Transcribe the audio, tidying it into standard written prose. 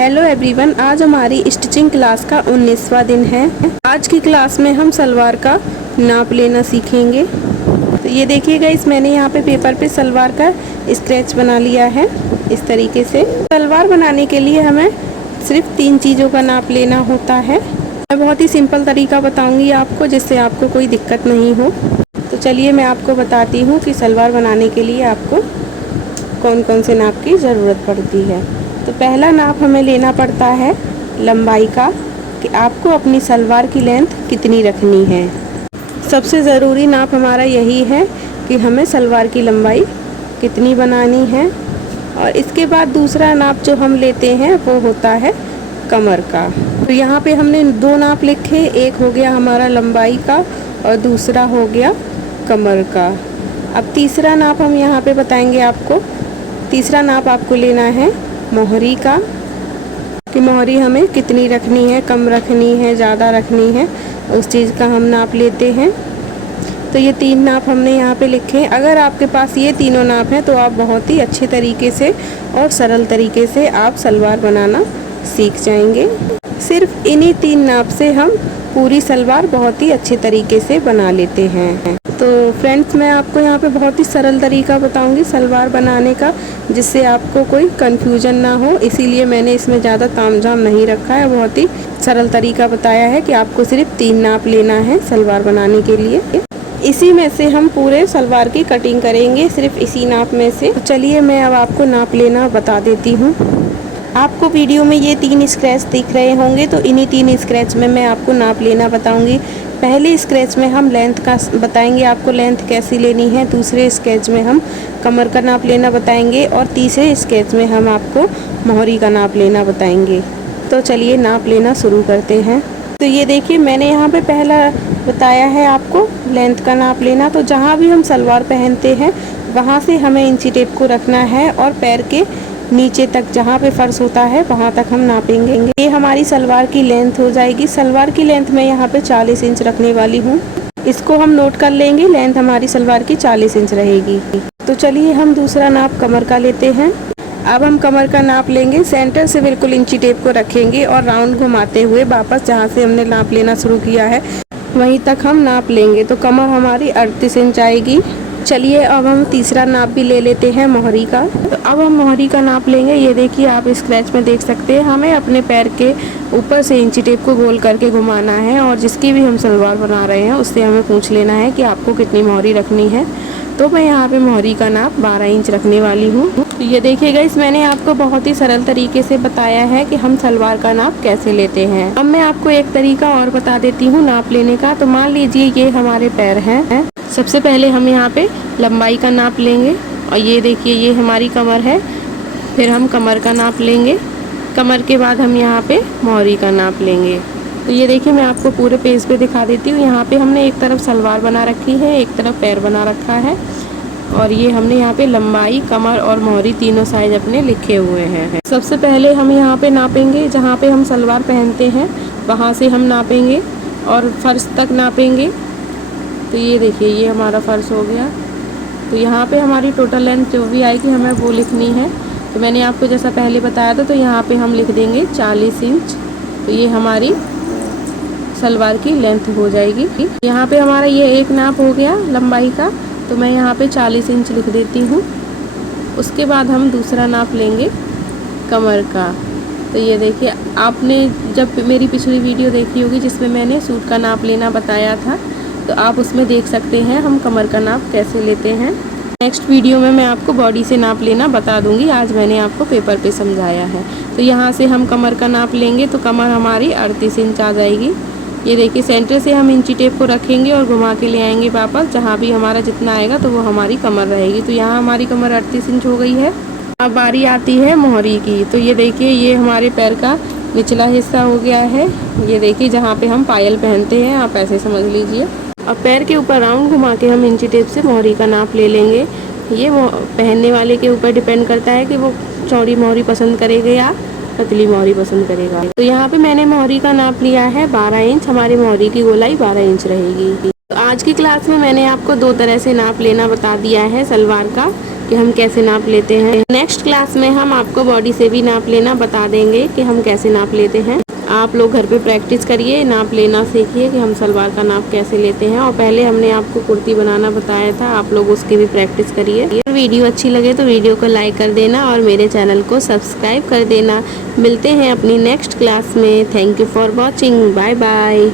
Hello everyone, आज हमारी stitching class का 19वां दिन है। आज की क्लास में हम सलवार का नाप लेना सीखेंगे। तो ये देखिएगा, मैंने यहाँ पे पेपर पे सलवार का स्केच बना लिया है इस तरीके से। सलवार बनाने के लिए हमें सिर्फ 3 चीज़ों का नाप लेना होता है। मैं बहुत ही सिंपल तरीका बताऊँगी आपको, जिससे आपको कोई दिक्कत नहीं हो। तो चलिए मैं आपको बताती हूँ कि सलवार बनाने के लिए आपको कौन कौन से नाप की ज़रूरत पड़ती है। तो पहला नाप हमें लेना पड़ता है लंबाई का, कि आपको अपनी सलवार की लेंथ कितनी रखनी है। सबसे ज़रूरी नाप हमारा यही है कि हमें सलवार की लंबाई कितनी बनानी है। और इसके बाद दूसरा नाप जो हम लेते हैं वो होता है कमर का। तो यहाँ पे हमने 2 नाप लिखे, एक हो गया हमारा लंबाई का और दूसरा हो गया कमर का। अब तीसरा नाप हम यहाँ पे बताएंगे आपको। तीसरा नाप आपको लेना है मोहरी का, कि मोहरी हमें कितनी रखनी है, कम रखनी है, ज़्यादा रखनी है, उस चीज़ का हम नाप लेते हैं। तो ये 3 नाप हमने यहाँ पे लिखे हैं। अगर आपके पास ये तीनों नाप हैं तो आप बहुत ही अच्छे तरीके से और सरल तरीके से आप सलवार बनाना सीख जाएंगे। सिर्फ इन्हीं 3 नाप से हम पूरी सलवार बहुत ही अच्छे तरीके से बना लेते हैं। तो फ्रेंड्स, मैं आपको यहाँ पे बहुत ही सरल तरीका बताऊंगी सलवार बनाने का, जिससे आपको कोई कंफ्यूजन ना हो। इसीलिए मैंने इसमें ज़्यादा तामझाम नहीं रखा है, बहुत ही सरल तरीका बताया है कि आपको सिर्फ 3 नाप लेना है सलवार बनाने के लिए। इसी में से हम पूरे सलवार की कटिंग करेंगे, सिर्फ इसी नाप में से। तो चलिए मैं अब आपको नाप लेना बता देती हूँ। आपको वीडियो में ये 3 स्क्रैच दिख रहे होंगे, तो इन्हीं 3 स्क्रैच में मैं आपको नाप लेना बताऊंगी। पहले स्क्रैच में हम लेंथ का बताएंगे, आपको लेंथ कैसी लेनी है। दूसरे स्केच में हम कमर का नाप लेना बताएंगे और तीसरे स्केच में हम आपको मोहरी का नाप लेना बताएंगे। तो चलिए नाप लेना शुरू करते हैं। तो ये देखिए, मैंने यहाँ पे पहला बताया है आपको लेंथ का नाप लेना। तो जहाँ भी हम सलवार पहनते हैं वहाँ से हमें इंची टेप को रखना है और पैर के नीचे तक, जहाँ पे फर्श होता है वहाँ तक हम नापेंगे। ये हमारी सलवार की लेंथ हो जाएगी। सलवार की लेंथ मैं यहाँ पे 40 इंच रखने वाली हूँ। इसको हम नोट कर लेंगे, लेंथ हमारी सलवार की 40 इंच रहेगी। तो चलिए हम दूसरा नाप कमर का लेते हैं। अब हम कमर का नाप लेंगे, सेंटर से बिल्कुल इंची टेप को रखेंगे और राउंड घुमाते हुए वापस जहाँ से हमने नाप लेना शुरू किया है वहीं तक हम नाप लेंगे। तो कमर हमारी 38 इंच आएगी। चलिए अब हम तीसरा नाप भी ले लेते हैं मोहरी का। तो अब हम मोहरी का नाप लेंगे। ये देखिए, आप स्क्रैच में देख सकते हैं, हमें अपने पैर के ऊपर से इंची टेप को गोल करके घुमाना है और जिसकी भी हम सलवार बना रहे हैं उससे हमें पूछ लेना है कि आपको कितनी मोहरी रखनी है। तो मैं यहाँ पे मोहरी का नाप 12 इंच रखने वाली हूँ। तो ये देखिएगा, मैंने आपको बहुत ही सरल तरीके से बताया है कि हम सलवार का नाप कैसे लेते हैं। अब मैं आपको एक तरीका और बता देती हूँ नाप लेने का। तो मान लीजिए ये हमारे पैर हैं। सबसे पहले हम यहाँ पे लंबाई का नाप लेंगे और ये देखिए ये हमारी कमर है। फिर हम कमर का नाप लेंगे। कमर के बाद हम यहाँ पे मोहरी का नाप लेंगे। तो ये देखिए, मैं आपको पूरे पेज पे दिखा देती हूँ। यहाँ पे हमने एक तरफ सलवार बना रखी है, एक तरफ पैर बना रखा है और ये हमने यहाँ पे लंबाई, कमर और मोहरी तीनों साइज अपने लिखे हुए हैं। सबसे पहले हम यहाँ पे नापेंगे, जहाँ पे हम सलवार पहनते हैं वहाँ से हम नापेंगे और फर्श तक नापेंगे। तो ये देखिए, ये हमारा फर्श हो गया। तो यहाँ पे हमारी टोटल लेंथ जो भी आएगी हमें वो लिखनी है। तो मैंने आपको जैसा पहले बताया था, तो यहाँ पे हम लिख देंगे 40 इंच। तो ये हमारी सलवार की लेंथ हो जाएगी। यहाँ पे हमारा ये एक नाप हो गया लंबाई का, तो मैं यहाँ पे 40 इंच लिख देती हूँ। उसके बाद हम दूसरा नाप लेंगे कमर का। तो ये देखिए, आपने जब मेरी पिछली वीडियो देखी होगी जिसमें मैंने सूट का नाप लेना बताया था, तो आप उसमें देख सकते हैं हम कमर का नाप कैसे लेते हैं। नेक्स्ट वीडियो में मैं आपको बॉडी से नाप लेना बता दूंगी, आज मैंने आपको पेपर पे समझाया है। तो यहाँ से हम कमर का नाप लेंगे, तो कमर हमारी 38 इंच आ जाएगी। ये देखिए, सेंटर से हम इंची टेप को रखेंगे और घुमा के ले आएंगे वापस, जहाँ भी हमारा जितना आएगा तो वो हमारी कमर रहेगी। तो यहाँ हमारी कमर 38 इंच हो गई है। अब बारी आती है मोहरी की। तो ये देखिए, ये हमारे पैर का निचला हिस्सा हो गया है। ये देखिए, जहाँ पे हम पायल पहनते हैं, आप ऐसे समझ लीजिए। अब पैर के ऊपर राउंड घुमा के हम इंची टेप से मोहरी का नाप ले लेंगे। ये पहनने वाले के ऊपर डिपेंड करता है कि वो चौड़ी मोहरी पसंद करेगा या पतली मोहरी पसंद करेगा। तो यहाँ पे मैंने मोहरी का नाप लिया है 12 इंच। हमारी मोहरी की गोलाई 12 इंच रहेगी। तो आज की क्लास में मैंने आपको दो तरह से नाप लेना बता दिया है सलवार का, कि हम कैसे नाप लेते हैं। नेक्स्ट क्लास में हम आपको बॉडी से भी नाप लेना बता देंगे कि हम कैसे नाप लेते हैं। आप लोग घर पे प्रैक्टिस करिए, नाप लेना सीखिए कि हम सलवार का नाप कैसे लेते हैं। और पहले हमने आपको कुर्ती बनाना बताया था, आप लोग उसकी भी प्रैक्टिस करिए। ये वीडियो अच्छी लगे तो वीडियो को लाइक कर देना और मेरे चैनल को सब्सक्राइब कर देना। मिलते हैं अपनी नेक्स्ट क्लास में। Thank you for watching. Bye bye.